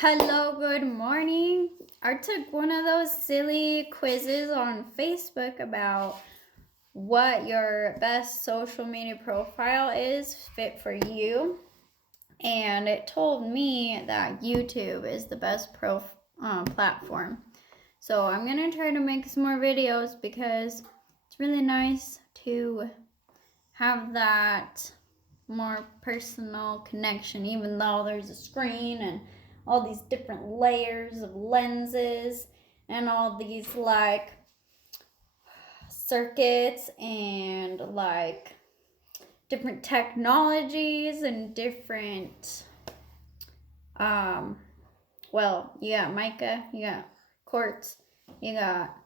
Hello, good morning. I took one of those silly quizzes on Facebook about what your best social media profile is fit for you. And it told me that YouTube is the best platform. So I'm going to try to make some more videos because it's really nice to have that more personal connection, even though there's a screen and all these different layers of lenses and all these like circuits and like different technologies and different you got mica, you got quartz, you got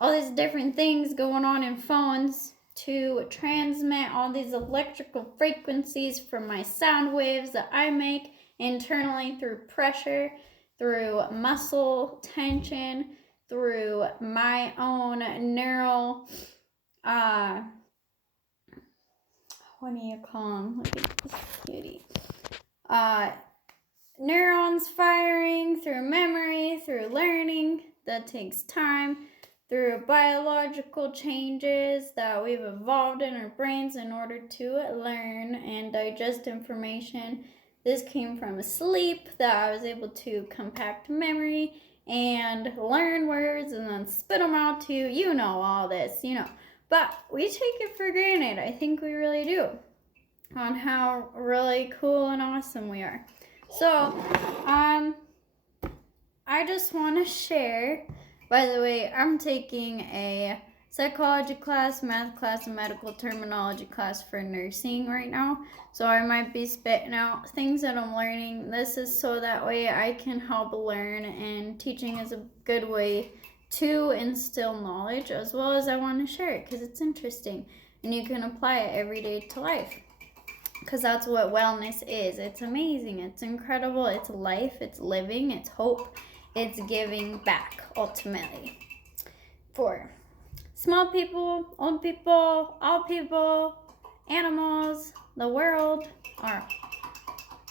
all these different things going on in phones to transmit all these electrical frequencies from my sound waves that I make internally through pressure, through muscle tension, through my own neural, what do you call them? Look at this cutie. Neurons firing through memory, through learning. That takes time. Through biological changes that we've evolved in our brains in order to learn and digest information. This came from sleep that I was able to compact memory and learn words and then spit them out to, all this, But we take it for granted. I think we really do, on how really cool and awesome we are. So, I just want to share. By the way, I'm taking a psychology class, math class, and medical terminology class for nursing right now. So I might be spitting out things that I'm learning. This is so that way I can help learn, and teaching is a good way to instill knowledge, as well as I want to share it because it's interesting and you can apply it every day to life. Because that's what wellness is. It's amazing. It's incredible. It's life. It's living. It's hope. It's giving back, ultimately. For small people, old people, all people, animals, the world, our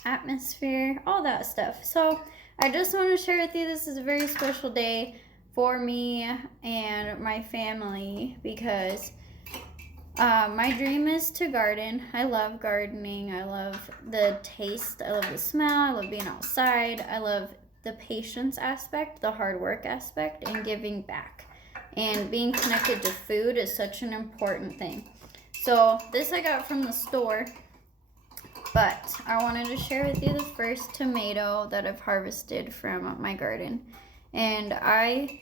atmosphere, all that stuff. So I just want to share with you, this is a very special day for me and my family because my dream is to garden. I love gardening. I love the taste. I love the smell. I love being outside. I love the patience aspect, the hard work aspect, and giving back. And being connected to food is such an important thing. So this I got from the store, but I wanted to share with you the first tomato that I've harvested from my garden. And I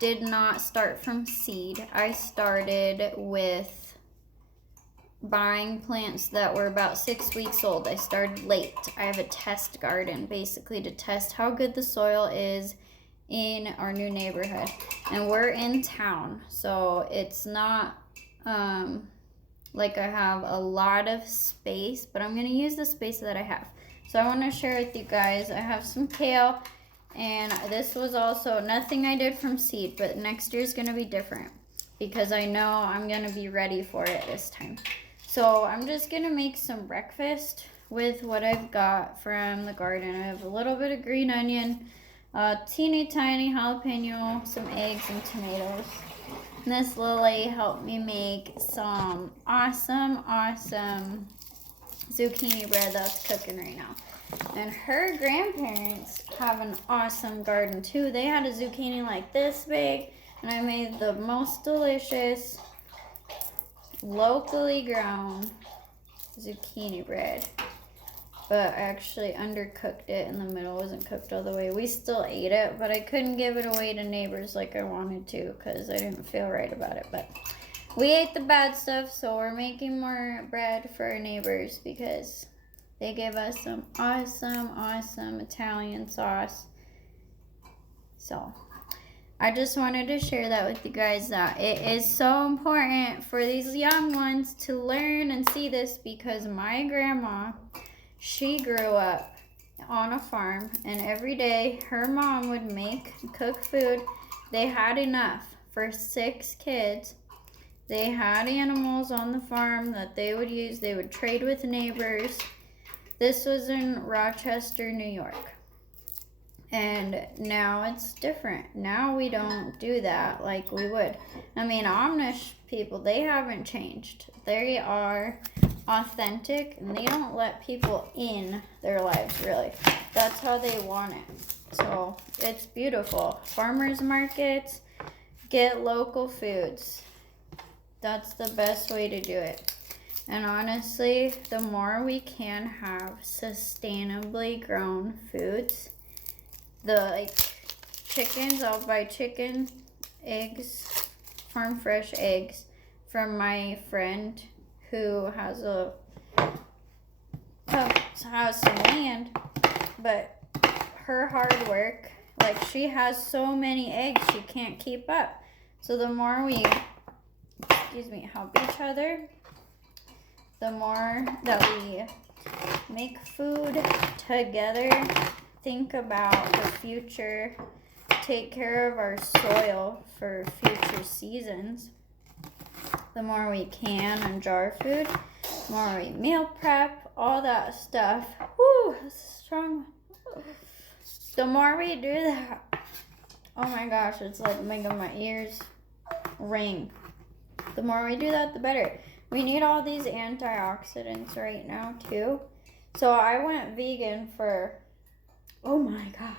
did not start from seed. I started with buying plants that were about 6 weeks old. I started late. I have a test garden basically to test how good the soil is in our new neighborhood. And we're in town, so it's not like I have a lot of space, but I'm going to use the space that I have. So I want to share with you guys, I have some kale. And this was also nothing I did from seed, but next year's going to be different because I know I'm going to be ready for it this time. So I'm just going to make some breakfast with what I've got from the garden. I have a little bit of green onion, teeny tiny jalapeno, some eggs, and tomatoes. And this Lily helped me make some awesome zucchini bread that's cooking right now. And her grandparents have an awesome garden too. They had a zucchini like this big, and I made the most delicious, locally grown zucchini bread. But I actually undercooked it in the middle. It wasn't cooked all the way. We still ate it, but I couldn't give it away to neighbors like I wanted to because I didn't feel right about it. But we ate the bad stuff, so we're making more bread for our neighbors because they give us some awesome Italian sauce. So I just wanted to share that with you guys, that it is so important for these young ones to learn and see this, because my grandma, she grew up on a farm, and every day her mom would cook food. They had enough for 6 kids. They had animals on the farm that they would use. They would trade with neighbors. This was in Rochester, New York. And now it's different. Now we don't do that like we would. I mean, Amish people, they haven't changed. They are authentic and they don't let people in their lives, really. That's how they want it. So it's beautiful. Farmers markets, get local foods. That's the best way to do it. And honestly, the more we can have sustainably grown foods, the chickens, I'll buy chicken, eggs, farm fresh eggs from my friend who has some land, but her hard work, she has so many eggs she can't keep up. So the more we, help each other, the more that we make food together, think about the future, take care of our soil for future seasons, the more we can and jar food, the more we meal prep, all that stuff. Woo, that's strong. The more we do that, oh my gosh, it's like making my ears ring. The more we do that, the better. We need all these antioxidants right now too. So I went vegan for, oh my gosh.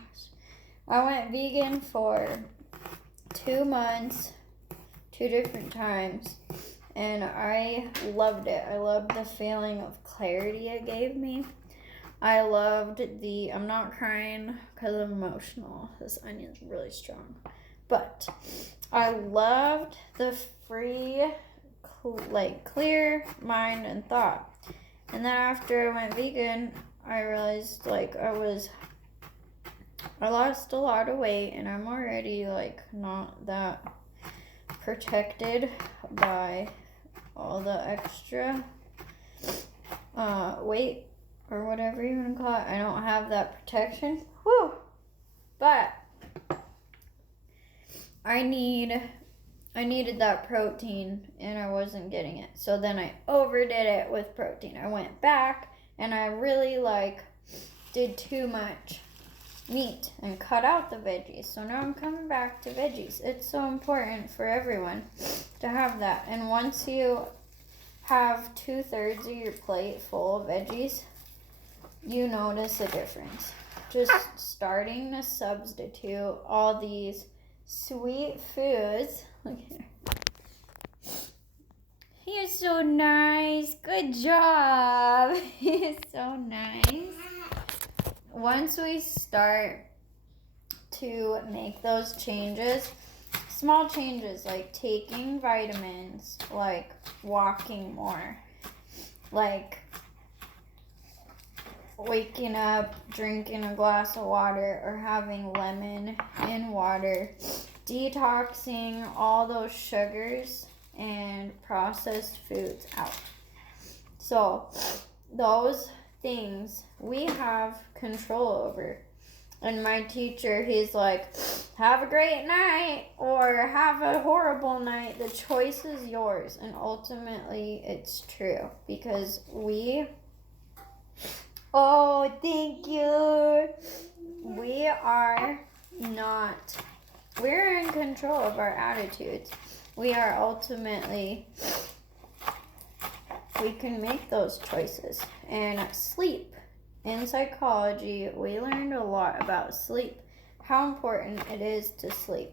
I went vegan for 2 months, 2 different times. And I loved it. I loved the feeling of clarity it gave me. I loved I'm not crying because I'm emotional. This onion is really strong. But I loved the free, clear mind and thought. And then after I went vegan, I realized I lost a lot of weight and I'm already not that protected by all the extra weight or whatever you want to call it. I don't have that protection. Whew. But I needed that protein and I wasn't getting it. So then I overdid it with protein. I went back and I really did too much meat and cut out the veggies. So now I'm coming back to veggies. It's so important for everyone to have that. And once you have 2/3 of your plate full of veggies, you notice a difference. Just starting to substitute all these sweet foods. Look here. You're so nice. Good job. You're so nice. Once we start to make those changes, small changes like taking vitamins, like walking more, like waking up, drinking a glass of water or having lemon in water, detoxing all those sugars and processed foods out. So those things we have control over. And my teacher, he's like, have a great night or have a horrible night. The choice is yours. And ultimately, it's true because oh, thank you. We're in control of our attitudes. We can make those choices. And sleep. In psychology, we learned a lot about sleep, how important it is to sleep.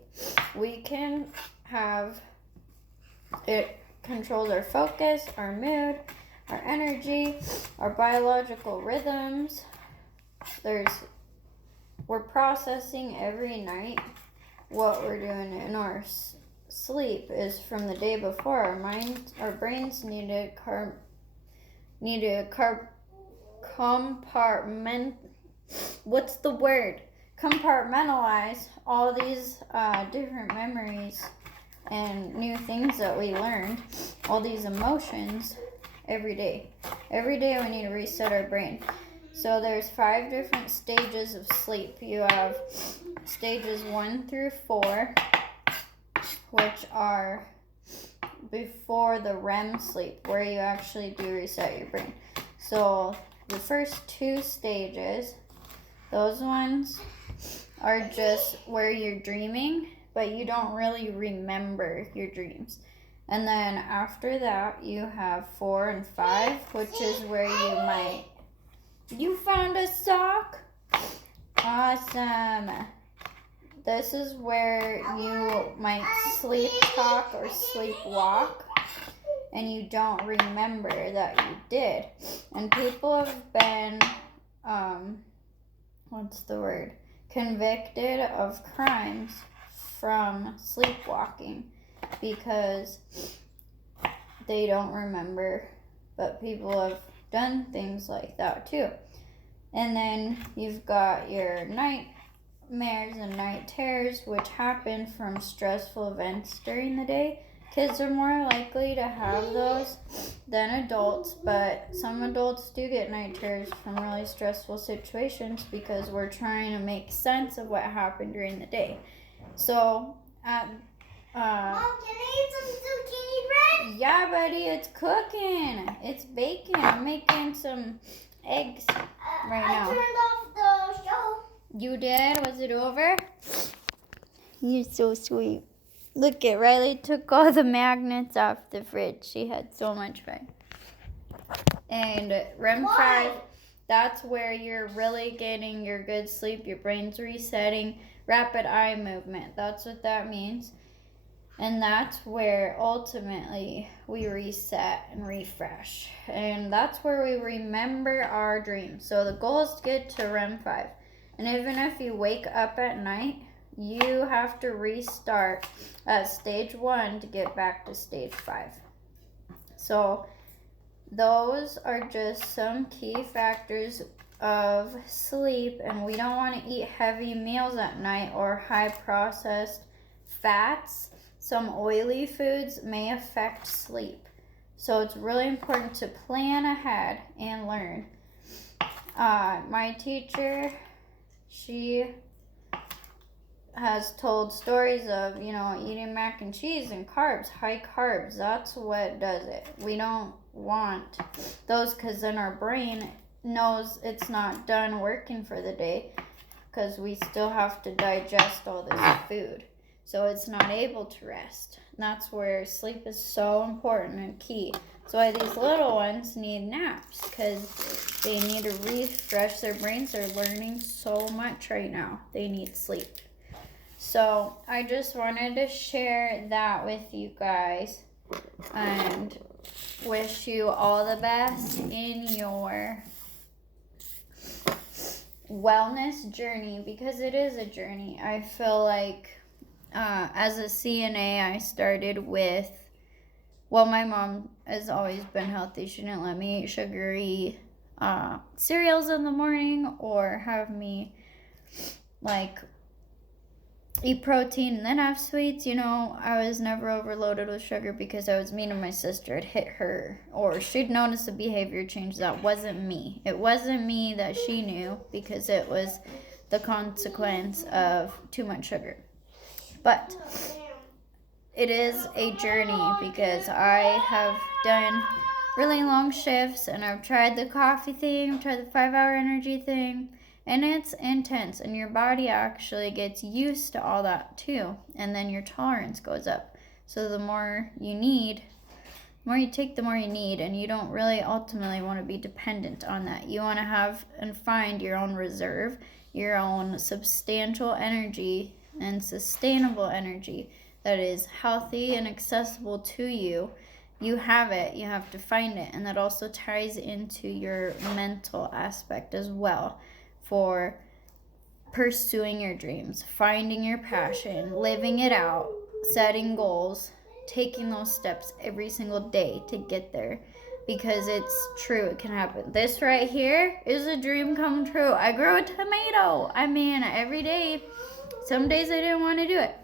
It controls our focus, our mood, our energy, our biological rhythms. We're processing every night what we're doing in our sleep is from the day before. Our brains need to compartmentalize all these different memories and new things that we learned, all these emotions every day. Every day we need to reset our brain. So there's 5 different stages of sleep. You have stages 1 through 4, which are before the REM sleep, where you actually do reset your brain. So the first 2 stages, those ones are just where you're dreaming, but you don't really remember your dreams. And then after that, you have 4 and 5, which is where you might. You found a sock? Awesome. This is where you might sleep talk or sleepwalk, and you don't remember that you did. And people have been, convicted of crimes from sleepwalking because they don't remember, but people have done things like that too. And then you've got your nightmares and night terrors, which happen from stressful events during the day. Kids are more likely to have those than adults, but some adults do get night terrors from really stressful situations because we're trying to make sense of what happened during the day. So, Mom, can I eat some zucchini bread? Yeah, buddy, it's cooking. It's baking. I'm making some eggs right now. I turned off the show. You did? Was it over? You're so sweet. Look at Riley took all the magnets off the fridge. She had so much fun. And REM 5, that's where you're really getting your good sleep. Your brain's resetting. Rapid eye movement. That's what that means. And that's where ultimately we reset and refresh. And that's where we remember our dreams. So the goal is to get to REM 5. And even if you wake up at night, you have to restart at stage 1 to get back to stage 5. So those are just some key factors of sleep, and we don't want to eat heavy meals at night or high processed fats. Some oily foods may affect sleep. So it's really important to plan ahead and learn. My teacher, she has told stories of, eating mac and cheese and carbs, high carbs. That's what does it. We don't want those because then our brain knows it's not done working for the day because we still have to digest all this food. So it's not able to rest. And that's where sleep is so important and key. That's why these little ones need naps because they need to refresh their brains. They're learning so much right now. They need sleep. So I just wanted to share that with you guys and wish you all the best in your wellness journey because it is a journey. I feel like as a CNA, I started with, my mom has always been healthy. She didn't let me eat sugary cereals in the morning or have me eat protein and then have sweets. I was never overloaded with sugar because I was mean to my sister. It hit her, or she'd notice a behavior change. That wasn't me. It wasn't me that she knew because it was the consequence of too much sugar. But it is a journey because I have done really long shifts and I've tried the coffee thing, tried the 5-hour energy thing. And it's intense, and your body actually gets used to all that too. And then your tolerance goes up. So the more you take, the more you need. And you don't really ultimately want to be dependent on that. You want to have and find your own reserve, your own substantial energy and sustainable energy that is healthy and accessible to you. You have it. You have to find it. And that also ties into your mental aspect as well. For pursuing your dreams, finding your passion, living it out, setting goals, taking those steps every single day to get there because it's true, it can happen. This right here is a dream come true. I grew a tomato. Every day. Some days I didn't want to do it.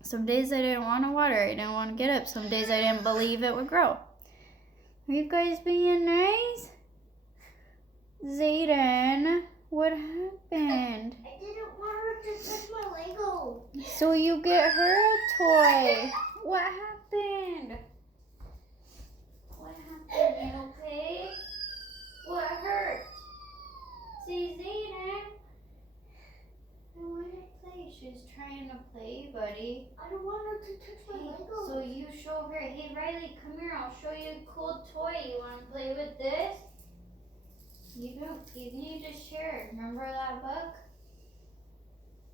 Some days I didn't want to water. I didn't want to get up. Some days I didn't believe it would grow. Are you guys being nice? Zayden, what happened? I didn't want her to touch my Lego. So you get her a toy. What happened? What happened? You okay? What hurt? Say Zayden. okay. She's trying to play, buddy. I don't want her to touch my Legos. So you show her. Hey, Riley, come here. I'll show you a cool toy. You want to play with this? You need to share. Remember that book?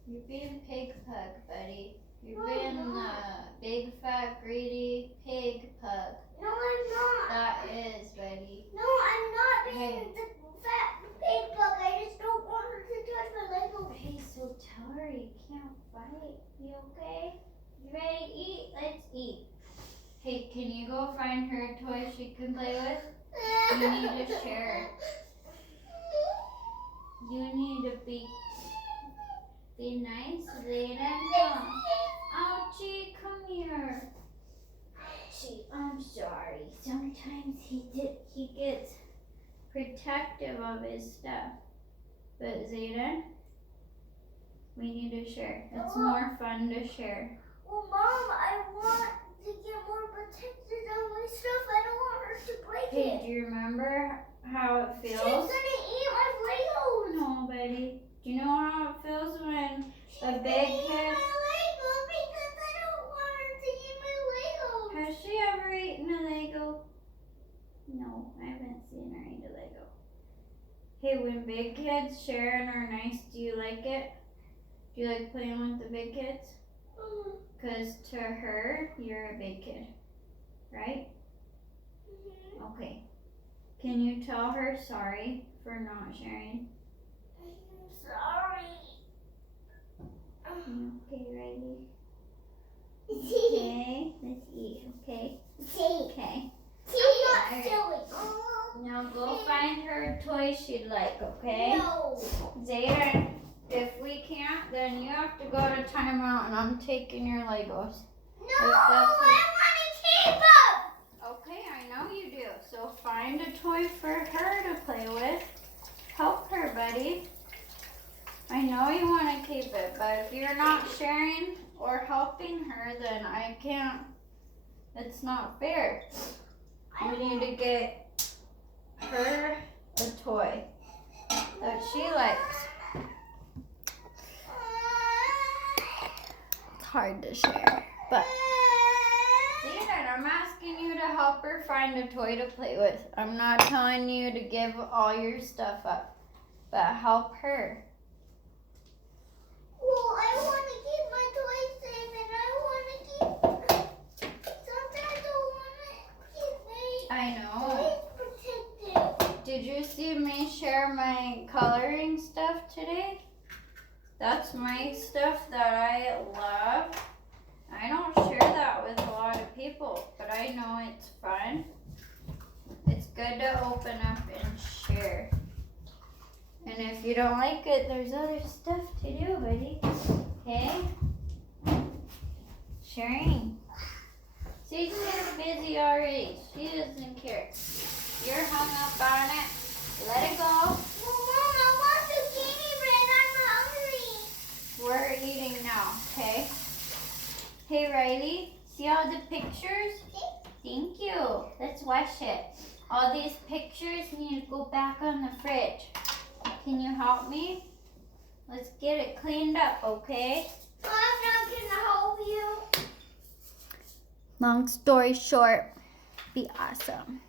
You're being pig pug, buddy. You're being big, fat, greedy pig pug. No, I'm not. That is, buddy. No, I'm not being the fat pig bug. I just don't want her to touch my Legos. Hey, so tell her you can't fight. You okay? You ready to eat? Let's eat. Hey, can you go find her a toy she can play with? You need to share. You need to be nice, Zayden. Ouchie, come here. Ouchie, I'm sorry. Sometimes he gets protective of his stuff. But Zayden, we need to share. It's more fun to share. Well, Mom, I want to get more protected on my stuff. I don't want her to break Hey, it. do you remember how it She's feels? gonna eat my Legos. No, buddy. Do you know how it feels when a big She's kid... my Legos because I don't want her to eat my Legos. Has she ever eaten a Lego? No, I haven't seen her eat a Lego. Hey, when big kids share and are nice, do you like it? Do you like playing with the big kids? Because to her, you're a big kid, right? Okay. Can you tell her sorry for not sharing? Sorry. Okay, ready? Okay, let's eat, okay? Okay. I'm not silly. Now go find her a toy she'd like, okay? No. Zayden, if we can't, then you have to go to timeout and I'm taking your Legos. No, I want to keep them. Okay, I know you do. So find a toy for her to play with. Help her, buddy. I know you want to keep it, but if you're not sharing or helping her, then I can't. It's not fair. We need to get her a toy that she likes. It's hard to share, but Zayden, I'm asking you to help her find a toy to play with. I'm not telling you to give all your stuff up, but help her. Well, I want to keep my toys safe and I want to keep. Sometimes I want to keep my I know. toys protected. Did you see me share my coloring stuff today? That's my stuff that I love. I don't share that with a lot of people, but I know it's fun. It's good to open up and share. And if you don't like it, there's other stuff to do, buddy. Okay? Sharing. She's busy already. She doesn't care. You're hung up on it. Let it go. Well, Mom, I want zucchini bread. I'm hungry. We're eating now, okay? Hey, Riley, see all the pictures? Thank you. Let's wash it. All these pictures need to go back on the fridge. Can you help me? Let's get it cleaned up, okay? I'm not going to help you. Long story short, be awesome.